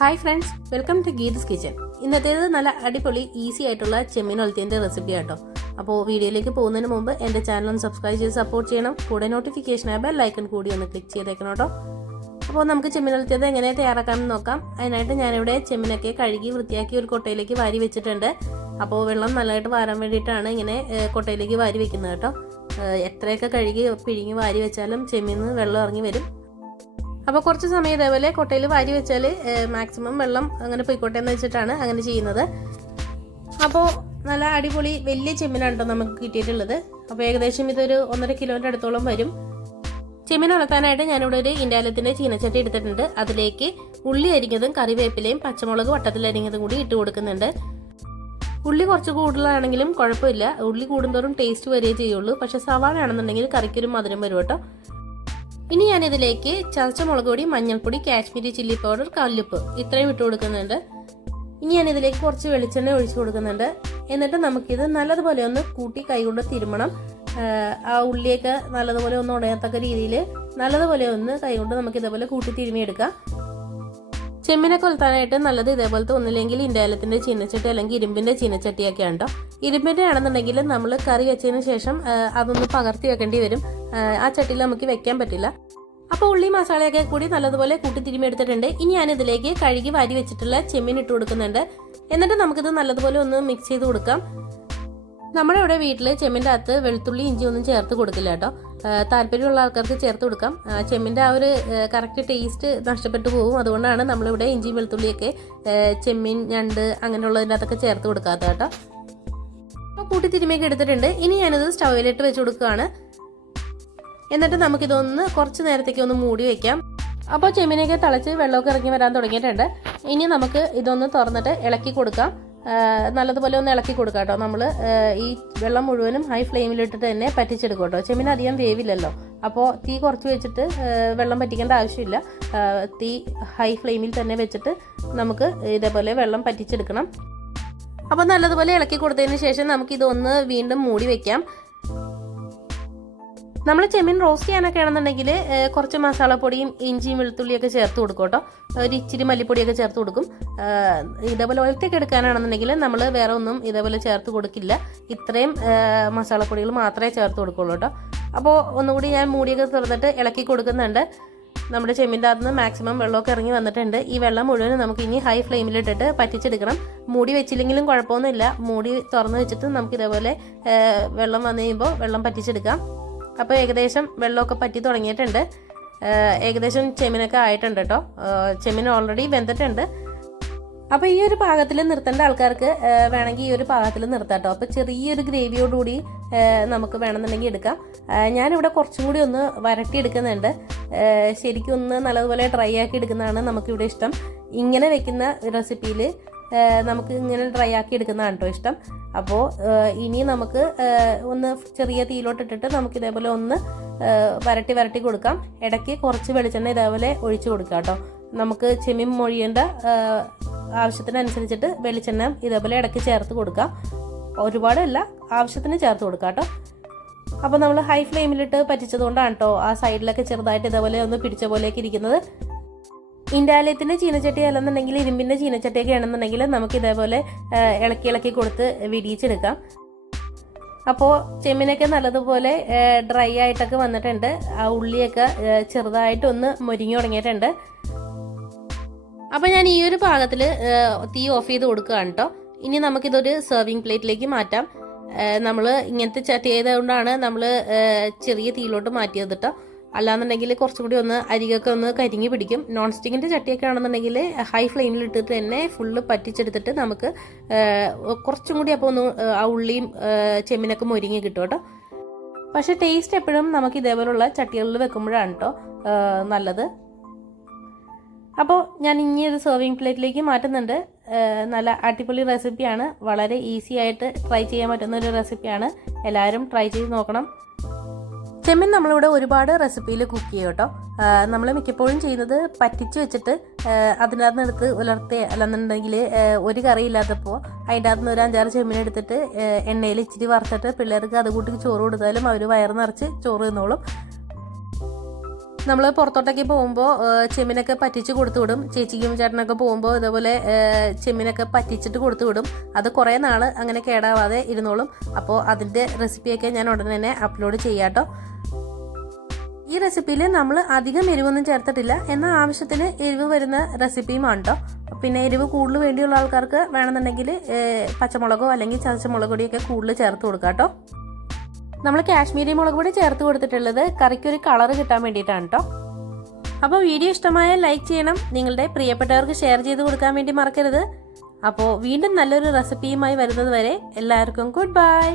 Hi friends welcome to Geetha's kitchen ഇന്നത്തേത് നല്ല അടിപൊളി easy ആയിട്ടുള്ള ചെമ്മീൻ ഒലത്തിന്റെ റെസിപ്പി ആട്ടോ. അപ്പോൾ വീഡിയോയിലേക്ക് പോകുന്നതിന് മുമ്പ് എന്റെ ചാനൽ ഒന്ന് സബ്സ്ക്രൈബ് ചെയ്ത് സപ്പോർട്ട് ചെയ്യണം. കൂടെ നോട്ടിഫിക്കേഷൻ ആയ ബെൽ ഐക്കൺ കൂടി ഒന്ന് ക്ലിക്ക് ചെയ്തേക്കണം കേട്ടോ അപ്പോൾ നമുക്ക് ചെമ്മീൻ ഒലത്തിയത് എങ്ങനെ തയ്യാറാക്കാമെന്ന് നോക്കാം. അതിനായിട്ട് ഞാനിവിടെ ചെമ്മീനൊക്കെ കഴുകി വൃത്തിയാക്കി ഒരു കൊട്ടയിലേക്ക് വാരി വെച്ചിട്ടുണ്ട്. അപ്പോൾ വെള്ളം നല്ലതായിട്ട് വാരാൻ വേണ്ടിയിട്ടാണ് ഇങ്ങനെ കൊട്ടയിലേക്ക് വാരി വെക്കുന്നത് കേട്ടോ എത്രയൊക്കെ കഴുകി പിഴിഞ്ഞ് വാരി വെച്ചാലും ചെമ്മീന്ന് വെള്ളം ഇറങ്ങി വരും. അപ്പോൾ കുറച്ച് സമയം ഇതേപോലെ കൊട്ടയിൽ വാരി വെച്ചാൽ മാക്സിമം വെള്ളം അങ്ങനെ പോയിക്കോട്ടെ എന്ന് വെച്ചിട്ടാണ് അങ്ങനെ ചെയ്യുന്നത്. അപ്പോൾ നല്ല അടിപൊളി വലിയ ചെമ്മീനാണ് കേട്ടോ നമുക്ക് കിട്ടിയിട്ടുള്ളത്. അപ്പോൾ ഏകദേശം ഇതൊരു ഒന്നര കിലോന്റെ അടുത്തോളം വരും. ചെമ്മീൻ വളർത്താനായിട്ട് ഞാനിവിടെ ഒരു ഇൻഡാലത്തിന്റെ ചീനച്ചട്ടി എടുത്തിട്ടുണ്ട്. അതിലേക്ക് ഉള്ളി അരിഞ്ഞതും കറിവേപ്പിലയും പച്ചമുളക് വട്ടത്തിൽ അരിഞ്ഞതും കൂടി ഇട്ട് കൊടുക്കുന്നുണ്ട്. ഉള്ളി കുറച്ച് കൂടുതലാണെങ്കിലും കുഴപ്പമില്ല. ഉള്ളി കൂടുന്തോറും ടേസ്റ്റ് വരികയേ ചെയ്യുള്ളൂ. പക്ഷെ സവാള ആണെന്നുണ്ടെങ്കിൽ കറിക്കൊരു മധുരം വരും കേട്ടോ. ഇനി ഞാനിതിലേക്ക് ചതച്ച മുളക് പൊടി മഞ്ഞൾപ്പൊടി കാശ്മീരി ചില്ലി പൗഡർ കല്ലുപ്പ് ഇത്രയും ഇട്ട് കൊടുക്കുന്നുണ്ട്. ഇനി ഞാൻ ഇതിലേക്ക് കുറച്ച് വെളിച്ചെണ്ണ ഒഴിച്ചു കൊടുക്കുന്നുണ്ട്. എന്നിട്ട് നമുക്കിത് നല്ലതുപോലെ ഒന്ന് കൂട്ടി കൈകൊണ്ട് തിരുമണം. ആ ഉള്ളിയൊക്കെ നല്ലതുപോലെ ഒന്ന് ഉടയത്തക്ക രീതിയിൽ നല്ലതുപോലെ ഒന്ന് കൈകൊണ്ട് നമുക്ക് ഇതേപോലെ കൂട്ടി തിരുമിയെടുക്കാം. ചെമ്മിനെ കൊളുത്താനായിട്ട് നല്ലത് ഇതേപോലത്തെ ഒന്നില്ലെങ്കിൽ ഇൻഡാലത്തിന്റെ ചീനച്ചട്ടി അല്ലെങ്കിൽ ഇരുമ്പിന്റെ ചീനച്ചട്ടിയൊക്കെ ഉണ്ടോ ഇരുമ്പിന്റെ ആണെന്നുണ്ടെങ്കിൽ നമ്മൾ കറി വെച്ചതിന് ശേഷം അതൊന്ന് പകർത്തി വെക്കേണ്ടി വരും. ആ, ചട്ടിയിൽ നമുക്ക് വെക്കാൻ പറ്റില്ല. അപ്പോൾ ഉള്ളി മസാലയൊക്കെ കൂടി നല്ലതുപോലെ കൂട്ടി തിരുമ്മിയെടുത്തിട്ടുണ്ട് ഇനി ഞാൻ ഇതിലേക്ക് കഴുകി വാരി വെച്ചിട്ടുള്ള ചെമ്മീൻ ഇട്ട് കൊടുക്കുന്നുണ്ട്. എന്നിട്ട് നമുക്കിത് നല്ലതുപോലെ ഒന്ന് മിക്സ് ചെയ്ത് കൊടുക്കാം. നമ്മുടെ ഇവിടെ വീട്ടിൽ ചെമ്മിന്റെ അകത്ത് വെളുത്തുള്ളി ഇഞ്ചി ഒന്നും ചേർത്ത് കൊടുക്കില്ല കേട്ടോ താല്പര്യമുള്ള ആൾക്കാർക്ക് ചേർത്ത് കൊടുക്കാം. ചെമ്മിന്റെ ആ ഒരു കറക്റ്റ് ടേസ്റ്റ് നഷ്ടപ്പെട്ടു പോകും. അതുകൊണ്ടാണ് നമ്മളിവിടെ ഇഞ്ചിയും വെളുത്തുള്ളിയൊക്കെ ചെമ്മീൻ ഞണ്ട് അങ്ങനെയുള്ളതിന്റെ അകത്തൊക്കെ ചേർത്ത് കൊടുക്കാത്ത കേട്ടോ. അപ്പോൾ കൂട്ടി തിരുമിയൊക്കെ എടുത്തിട്ടുണ്ട്. ഇനി ഞാനിത് സ്റ്റൗവിലിട്ട് വെച്ച് കൊടുക്കുകയാണ്. എന്നിട്ട് നമുക്കിതൊന്ന് കുറച്ച് നേരത്തേക്ക് ഒന്ന് മൂടി വയ്ക്കാം അപ്പോൾ ചെമ്മീനൊക്കെ തിളച്ച് വെള്ളമൊക്കെ ഇറങ്ങി വരാൻ തുടങ്ങിയിട്ടുണ്ട്. ഇനി നമുക്ക് ഇതൊന്ന് തുറന്നിട്ട് ഇളക്കി കൊടുക്കാം. നല്ലതുപോലെ ഒന്ന് ഇളക്കി കൊടുക്കാം കേട്ടോ. നമ്മൾ ഈ വെള്ളം മുഴുവനും ഹൈ ഫ്ലെയിമിലിട്ടിട്ട് തന്നെ പറ്റിച്ചെടുക്കും കേട്ടോ. ചെമ്മീൻ അധികം വേവില്ലല്ലോ. അപ്പോൾ തീ കുറച്ച് വെച്ചിട്ട് വെള്ളം പറ്റിക്കേണ്ട ആവശ്യമില്ല. തീ ഹൈ ഫ്ലെയിമിൽ തന്നെ വെച്ചിട്ട് നമുക്ക് ഇതേപോലെ വെള്ളം പറ്റിച്ചെടുക്കണം. അപ്പോൾ നല്ലതുപോലെ ഇളക്കി കൊടുത്തതിന് ശേഷം നമുക്കിതൊന്ന് വീണ്ടും മൂടി വെക്കാം. നമ്മൾ ചെമ്മീൻ റോസ്റ്റ് ചെയ്യാനൊക്കെ ആണെന്നുണ്ടെങ്കിൽ കുറച്ച് മസാലപ്പൊടിയും ഇഞ്ചിയും വെളുത്തുള്ളിയൊക്കെ ചേർത്ത് കൊടുക്കും കേട്ടോ. ഒരു ഇച്ചിരി മല്ലിപ്പൊടിയൊക്കെ ചേർത്ത് കൊടുക്കും. ഇതേപോലെ ഒലത്തൊക്കെ എടുക്കാനാണെന്നുണ്ടെങ്കിൽ നമ്മൾ വേറെ ഒന്നും ഇതേപോലെ ചേർത്ത് കൊടുക്കില്ല. ഇത്രയും മസാലപ്പൊടികൾ മാത്രമേ ചേർത്ത് കൊടുക്കുള്ളൂ കേട്ടോ. അപ്പോൾ ഒന്നുകൂടി ഞാൻ മൂടിയൊക്കെ തുറന്നിട്ട് ഇളക്കി കൊടുക്കുന്നുണ്ട്. നമ്മുടെ ചെമ്മീന്റെ അകത്ത് നിന്ന് മാക്സിമം വെള്ളമൊക്കെ ഇറങ്ങി വന്നിട്ടുണ്ട്. ഈ വെള്ളം മുഴുവനും നമുക്ക് ഇനി ഹൈ ഫ്ലെയിമിലിട്ടിട്ട് പറ്റിച്ചെടുക്കണം. മൂടി വെച്ചില്ലെങ്കിലും കുഴപ്പമൊന്നുമില്ല. മൂടി തുറന്ന് വെച്ചിട്ട് നമുക്ക് ഇതേപോലെ വെള്ളം വന്നു കഴിയുമ്പോൾ വെള്ളം പറ്റിച്ചെടുക്കാം. അപ്പോൾ ഏകദേശം വെള്ളമൊക്കെ പറ്റി തുടങ്ങിയിട്ടുണ്ട്. ഏകദേശം ചെമ്മീനൊക്കെ ആയിട്ടുണ്ട് കേട്ടോ. ഏഹ് ചെമ്മീൻ ഓൾറെഡി വെന്തിട്ടുണ്ട്. അപ്പോൾ ഈ ഒരു പാകത്തിൽ നിർത്തേണ്ട ആൾക്കാർക്ക് വേണമെങ്കിൽ ഈ ഒരു പാകത്തിൽ നിർത്താം കേട്ടോ. അപ്പോൾ ചെറിയൊരു ഗ്രേവിയോടുകൂടി നമുക്ക് വേണമെന്നുണ്ടെങ്കിൽ എടുക്കാം. ഞാനിവിടെ കുറച്ചും കൂടി ഒന്ന് വരട്ടി എടുക്കുന്നുണ്ട്. ശരിക്കും ഒന്ന് നല്ലതുപോലെ ഡ്രൈ ആക്കി എടുക്കുന്നതാണ് നമുക്കിവിടെ ഇഷ്ടം. ഇങ്ങനെ വെക്കുന്ന റെസിപ്പിയിൽ നമുക്ക് ഇങ്ങനെ ഡ്രൈ ആക്കി എടുക്കുന്നതാണ് കേട്ടോ ഇഷ്ടം. അപ്പോൾ ഇനി നമുക്ക് ഒന്ന് ചെറിയ തീയിലോട്ടിട്ടിട്ട് നമുക്ക് ഇതേപോലെ ഒന്ന് വരട്ടി വരട്ടി കൊടുക്കാം. ഇടയ്ക്ക് കുറച്ച് വെളിച്ചെണ്ണ ഇതേപോലെ ഒഴിച്ചു കൊടുക്കാം കേട്ടോ. നമുക്ക് ചെമ്മീൻ മൊഴിയേണ്ട ആവശ്യത്തിനനുസരിച്ചിട്ട് വെളിച്ചെണ്ണ ഇതേപോലെ ഇടയ്ക്ക് ചേർത്ത് കൊടുക്കാം. ഒരുപാടല്ല ആവശ്യത്തിന് ചേർത്ത് കൊടുക്കാം കേട്ടോ. അപ്പോൾ നമ്മൾ ഹൈ ഫ്ലെയിമിലിട്ട് പറ്റിച്ചതുകൊണ്ടാണ് കേട്ടോ ആ സൈഡിലൊക്കെ ചെറുതായിട്ട് ഇതേപോലെ ഒന്ന് പിടിച്ച പോലെയൊക്കെ ഇരിക്കുന്നത്. ഇൻഡാലയത്തിന്റെ ചീനച്ചട്ടി അല്ലെന്നുണ്ടെങ്കിൽ ഇരുമ്പിന്റെ ചീനച്ചട്ടിയൊക്കെ ആണെന്നുണ്ടെങ്കിൽ നമുക്ക് ഇതേപോലെ ഇളക്കി ഇളക്കി കൊടുത്ത് വിടിയിച്ചെടുക്കാം അപ്പോൾ ചെമ്മീനൊക്കെ നല്ലതുപോലെ ഡ്രൈ ആയിട്ടൊക്കെ വന്നിട്ടുണ്ട്. ആ ഉള്ളിയൊക്കെ ചെറുതായിട്ടൊന്ന് മുരിങ്ങി തുടങ്ങിയിട്ടുണ്ട്. അപ്പോൾ ഞാൻ ഈ ഒരു പാകത്തിൽ തീ ഓഫ് ചെയ്ത് കൊടുക്കുകയാണ് കേട്ടോ ഇനി നമുക്കിതൊരു സെർവിങ് പ്ലേറ്റിലേക്ക് മാറ്റാം. നമ്മൾ ഇങ്ങനത്തെ ചട്ടി ആയതുകൊണ്ടാണ് നമ്മൾ ചെറിയ തീയിലോട്ട് മാറ്റിയത് കേട്ടോ അല്ലാന്നുണ്ടെങ്കിൽ കുറച്ചും കൂടി ഒന്ന് അരികൊക്കെ ഒന്ന് കരിങ്ങി പിടിക്കും. നോൺ സ്റ്റിക്കിന്റെ ചട്ടിയൊക്കെ ആണെന്നുണ്ടെങ്കിൽ ഹൈ ഫ്ലെയിമിൽ ഇട്ടിട്ട് തന്നെ ഫുള്ള് പറ്റിച്ചെടുത്തിട്ട് നമുക്ക് കുറച്ചും കൂടി അപ്പോൾ ഒന്ന് ആ ഉള്ളിയും ചെമ്മിനൊക്കെ മൊരിങ്ങി കിട്ടും കേട്ടോ. പക്ഷേ ടേസ്റ്റ് എപ്പോഴും നമുക്ക് ഇതേപോലുള്ള ചട്ടികളിൽ വെക്കുമ്പോഴാണ് കേട്ടോ നല്ലത്. അപ്പോൾ ഞാൻ ഇനി ഒരു സെർവിങ് പ്ലേറ്റിലേക്ക് മാറ്റുന്നുണ്ട്. നല്ല അടിപൊളി റെസിപ്പിയാണ് വളരെ ഈസി ആയിട്ട് ട്രൈ ചെയ്യാൻ പറ്റുന്ന ഒരു റെസിപ്പിയാണ് എല്ലാവരും ട്രൈ ചെയ്ത് നോക്കണം. ചെമ്മീൻ നമ്മളിവിടെ ഒരുപാട് റെസിപ്പിയിൽ കുക്ക് ചെയ്യും കേട്ടോ. നമ്മൾ മിക്കപ്പോഴും ചെയ്യുന്നത് പറ്റിച്ച് വെച്ചിട്ട് അതിനകത്ത് നിന്ന് എടുത്ത് ഉലർത്തി അല്ലെന്നുണ്ടെങ്കിൽ ഒരു കറി ഇല്ലാത്തപ്പോൾ അതിന്റെ അകത്ത് നിന്ന് ഒരു അഞ്ചാറ് ചെമ്മീൻ എടുത്തിട്ട് എണ്ണയിൽ ഇച്ചിരി വറുത്തിട്ട് പിള്ളേർക്ക് അത് കൂട്ടി ചോറ് കൊടുത്താലും അവർ വയറ് നിറച്ച് ചോറ് തിന്നോളും. നമ്മൾ പുറത്തോട്ടൊക്കെ പോകുമ്പോൾ ചെമ്മീനൊക്കെ പറ്റിച്ച് കൊടുത്തു വിടും. ചേച്ചിക്കും ചേട്ടനൊക്കെ പോകുമ്പോൾ ഇതേപോലെ ചെമ്മീനൊക്കെ പറ്റിച്ചിട്ട് കൊടുത്തു വിടും. അത് കുറേ നാൾ അങ്ങനെ കേടാവാതെ ഇരുന്നോളും. അപ്പോൾ അതിന്റെ റെസിപ്പിയൊക്കെ ഞാൻ ഉടനെ തന്നെ അപ്ലോഡ് ചെയ്യാട്ടോ ഈ റെസിപ്പിയിൽ നമ്മൾ അധികം എരിവൊന്നും ചേർത്തിട്ടില്ല. എന്നാൽ ആവശ്യത്തിന് എരിവ് വരുന്ന റെസിപ്പിയുമാണ് കേട്ടോ പിന്നെ എരിവ് കൂടുതൽ വേണ്ടിയുള്ള ആൾക്കാർക്ക് വേണമെന്നുണ്ടെങ്കിൽ പച്ചമുളകോ അല്ലെങ്കിൽ ചതച്ച മുളക് പൊടിയൊക്കെ കൂടുതൽ ചേർത്ത് കൊടുക്കാം കേട്ടോ നമ്മൾ കാശ്മീരി മുളക് പൊടി ചേർത്ത് കൊടുത്തിട്ടുള്ളത് കറിക്ക് ഒരു കളർ കിട്ടാൻ വേണ്ടിയിട്ടാണ് കേട്ടോ അപ്പോൾ വീഡിയോ ഇഷ്ടമായ ലൈക്ക് ചെയ്യണം. നിങ്ങളുടെ പ്രിയപ്പെട്ടവർക്ക് ഷെയർ ചെയ്ത് കൊടുക്കാൻ വേണ്ടി മറക്കരുത്. അപ്പോൾ വീണ്ടും നല്ലൊരു റെസിപ്പിയുമായി വരുന്നത് വരെ എല്ലാവർക്കും ഗുഡ് ബൈ.